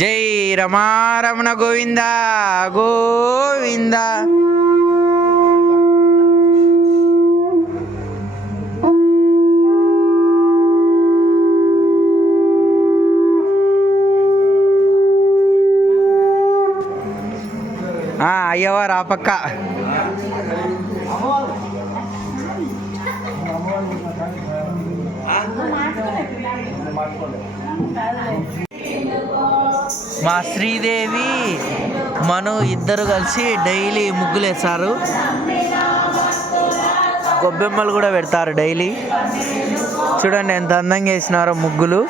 జై రమారమణ గోవింద గోవింద. అయ్యవారు ఆ పక్క. మా శ్రీదేవి మను ఇద్దరు కలిసి డైలీ ముగ్గులు వేస్తారు, గొబ్బెమ్మలు కూడా పెడతారు డైలీ. చూడండి ఎంత అందంగా వేసినారో ముగ్గులు.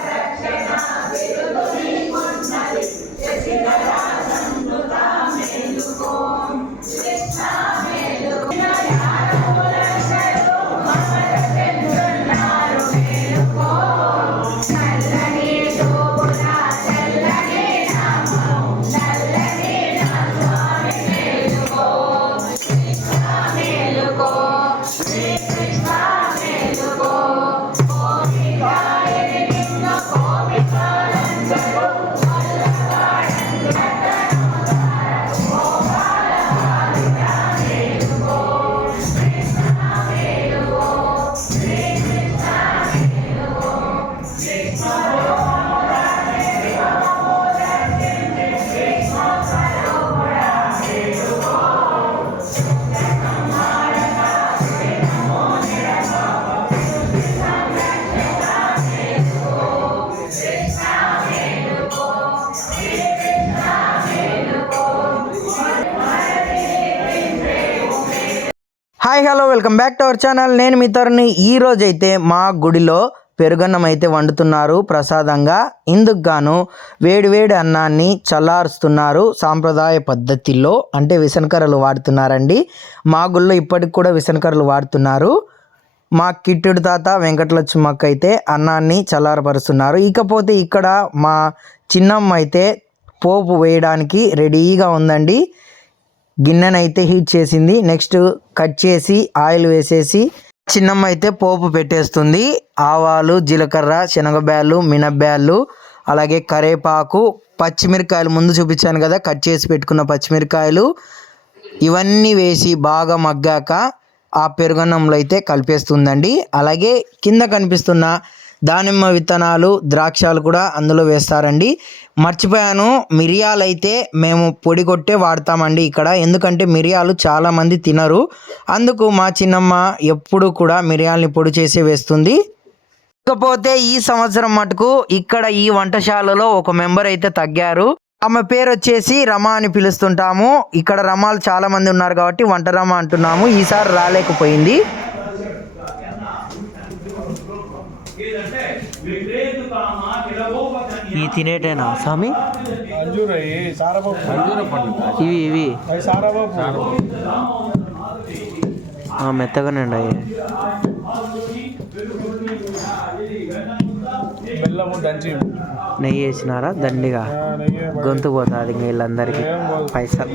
Hi hello welcome back to our channel. నేను మీ తరుణ్. ఈరోజైతే మా గుడిలో పెరుగన్నం అయితే వండుతున్నారు ప్రసాదంగా. ఇందుకు గాను వేడి అన్నాన్ని చల్లారుస్తున్నారు సాంప్రదాయ పద్ధతిలో, అంటే విసనకర్రలు వాడుతున్నారండి. మా గుడిలో ఇప్పటికి కూడా విసనకర్రలు వాడుతున్నారు. మా కిట్టుడు తాత వెంకటలక్ష్మక్క అయితే అన్నాన్ని చల్లారపరుస్తున్నారు. ఇకపోతే ఇక్కడ మా చిన్నమ్మ అయితే పోపు వేయడానికి రెడీగా ఉందండి. గిన్నెనైతే హీట్ చేసింది. నెక్స్ట్ కట్ చేసి ఆయిల్ వేసేసి చిన్నమ్మ అయితే పోపు పెట్టేస్తుంది. ఆవాలు, జీలకర్ర, శనగబ్యాళ్ళు, మినబ్యాళ్ళు, అలాగే కరేపాకు, పచ్చిమిరకాయలు ముందు చూపించాను కదా కట్ చేసి పెట్టుకున్న పచ్చిమిరకాయలు, ఇవన్నీ వేసి బాగా మగ్గాక ఆ పెరుగన్నంలో అయితే కలిపేస్తుందండి. అలాగే కింద కనిపిస్తున్న దానిమ్మ విత్తనాలు, ద్రాక్షాలు కూడా అందులో వేస్తారండి. మర్చిపోయాను, మిరియాలు అయితే మేము పొడి కొట్టే వాడతామండి ఇక్కడ, ఎందుకంటే మిరియాలు చాలామంది తినరు. అందుకు మా చిన్నమ్మ ఎప్పుడు కూడా మిరియాలని పొడి చేసి వేస్తుంది. ఇకపోతే ఈ సంవత్సరం మటుకు ఇక్కడ ఈ వంటశాలలో ఒక మెంబర్ అయితే తగ్గారు. ఆమె పేరు వచ్చేసి రమ అని పిలుస్తుంటాము. ఇక్కడ రమాలు చాలా మంది ఉన్నారు కాబట్టి వంట రమ అంటున్నాము. ఈసారి రాలేకపోయింది. ఈ తినేటేనా స్వామి? ఇవి మెత్తగానే ఉన్నాయి. నెయ్యి వేసినారా దండిగా? గొంతు పోతుంది ఇంకా వీళ్ళందరికీ పైసలు.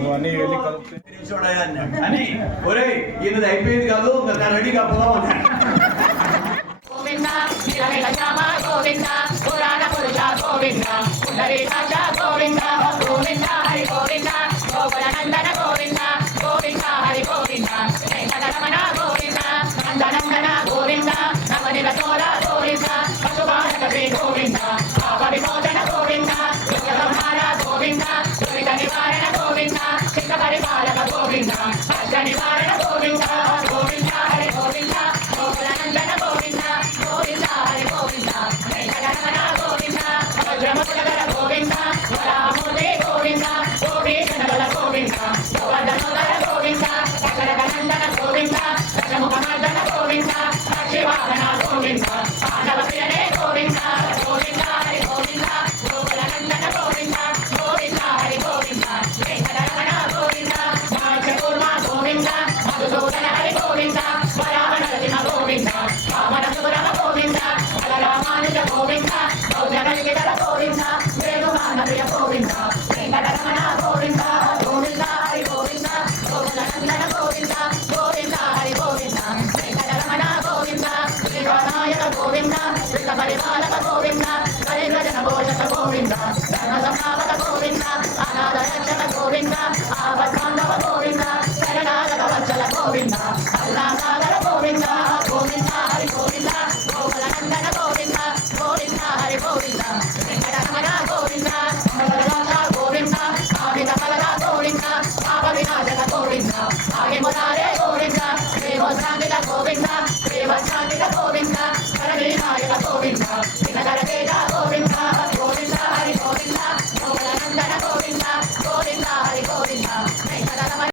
ధనసమాభ